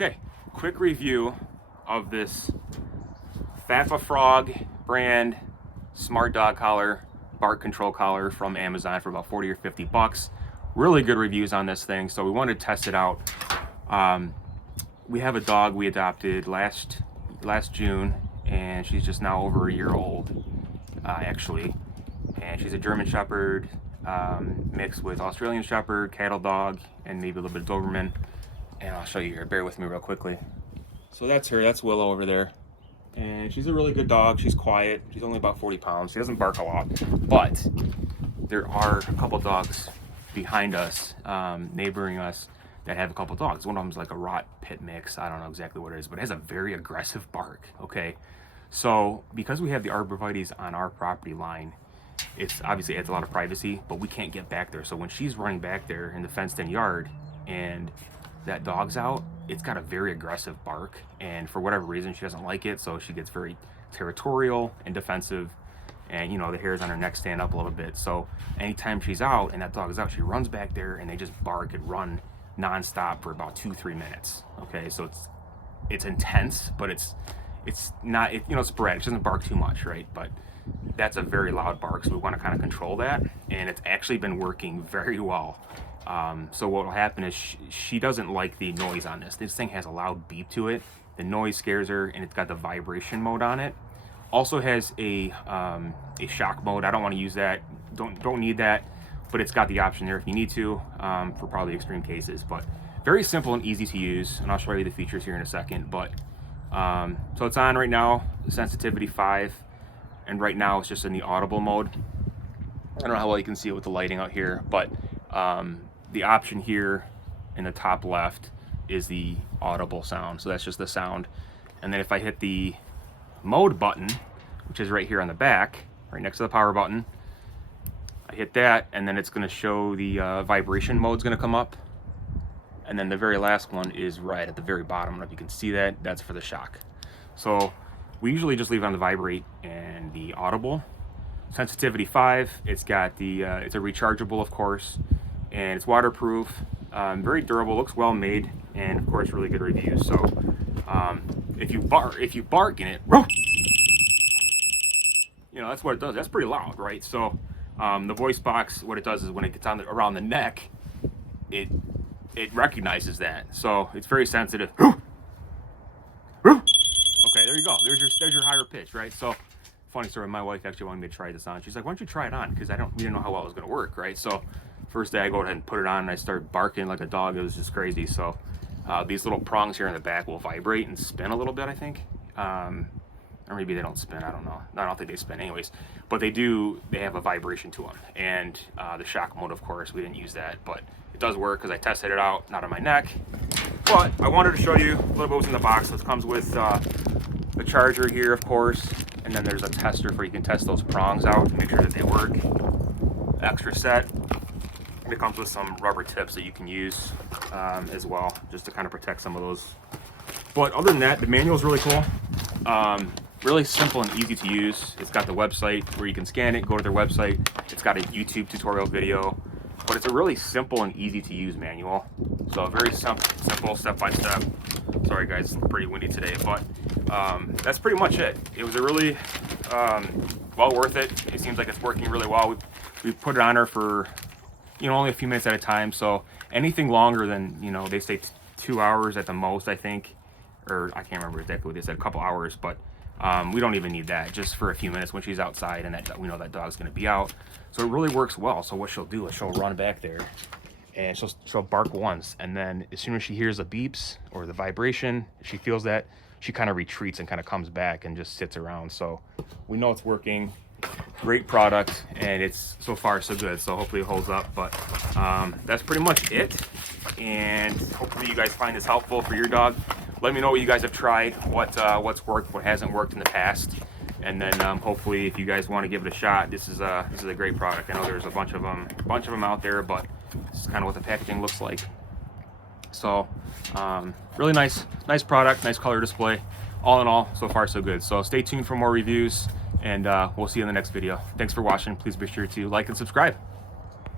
Okay, quick review of this Fafafrog brand smart dog collar, bark control collar from Amazon for about 40 or 50 bucks. Really good reviews on this thing, so we wanted to test it out. We have a dog we adopted last June, and she's just now over a year old, actually. And she's a German Shepherd mixed with Australian Shepherd, cattle dog, and maybe a little bit of Doberman. And I'll show you here. Bear with me real quickly. So that's her. That's Willow over there. And she's a really good dog. She's quiet. She's only about 40 pounds. She doesn't bark a lot. But there are a couple dogs behind us, neighboring us, that have a couple dogs. One of them's like a Rot Pit mix. I don't know exactly what it is, but it has a very aggressive bark. Okay. So because we have the arborvitaes on our property line, it's obviously adds a lot of privacy, but we can't get back there. So when she's running back there in the fenced-in yard and that dog's out, it's got a very aggressive bark, and for whatever reason she doesn't like it, so she gets very territorial and defensive, and you know, the hairs on her neck stand up a little bit. So anytime she's out and that dog is out, she runs back there and they just bark and run non-stop for about 2-3 minutes. Okay, so it's intense, but it's not, you know, sporadic. She doesn't bark too much, right? But that's a very loud bark, so we want to kind of control that, and it's actually been working very well. So what will happen is she doesn't like the noise on this. This thing has a loud beep to it. The noise scares her, and it's got the vibration mode on it. Also has a shock mode. I don't want to use that. Don't need that, but it's got the option there if you need to, for probably extreme cases. But very simple and easy to use, and I'll show you the features here in a second. But so it's on right now, sensitivity 5, and right now it's just in the audible mode. I don't know how well you can see it with the lighting out here, but the option here in the top left is the audible sound. So that's just the sound. And then if I hit the mode button, which is right here on the back, right next to the power button, I hit that, and then it's going to show the vibration mode's going to come up. And then the very last one is right at the very bottom. I don't know if you can see that. That's for the shock. So we usually just leave it on the vibrate and the audible. Sensitivity 5. It's got the it's a rechargeable, of course, and it's waterproof, very durable, looks well made, and of course really good reviews. So if you bark in it, you know, that's what it does. That's pretty loud, right? So the voice box, what it does is when it gets on around the neck, it recognizes that, so it's very sensitive. Okay, there you go. There's your higher pitch, right? So funny story, my wife actually wanted me to try this on. She's like, why don't you try it on? Because we didn't know how well it was going to work, right? So first day I go ahead and put it on, and I started barking like a dog. It was just crazy. So these little prongs here in the back will vibrate and spin a little bit, I think. Or maybe they don't spin, I don't know. I don't think they spin anyways. But they have a vibration to them. And the shock mode, of course, we didn't use that. But it does work because I tested it out, not on my neck. But I wanted to show you a little bit what's in the box. This comes with the charger here, of course. And then there's a tester where you can test those prongs out and make sure that they work. Extra set. It comes with some rubber tips that you can use as well, just to kind of protect some of those. But other than that, the manual is really cool. Really simple and easy to use. It's got the website where you can scan it, go to their website. It's got a YouTube tutorial video, but it's a really simple and easy to use manual. So very simple, step-by-step. Sorry guys, it's pretty windy today, but that's pretty much it. It was a really well worth it. It seems like it's working really well. We put it on her for, you know, only a few minutes at a time. So anything longer than, you know, they say 2 hours at the most, I think, or I can't remember exactly what they said, a couple hours, but we don't even need that, just for a few minutes when she's outside and that we know that dog's going to be out. So it really works well. So what she'll do is she'll run back there and she'll bark once, and then as soon as she hears the beeps or the vibration, she feels that, she kind of retreats and kind of comes back and just sits around. So we know it's working. Great product, and it's so far so good, so hopefully it holds up. But that's pretty much it, and hopefully you guys find this helpful for your dog. Let me know what you guys have tried, what's worked, what hasn't worked in the past, and then hopefully if you guys want to give it a shot, this is a great product. I know there's a bunch of them out there, but this is kind of what the packaging looks like. So really nice product, nice color display. All in all, so far so good. So stay tuned for more reviews, and we'll see you in the next video. Thanks for watching. Please be sure to like and subscribe.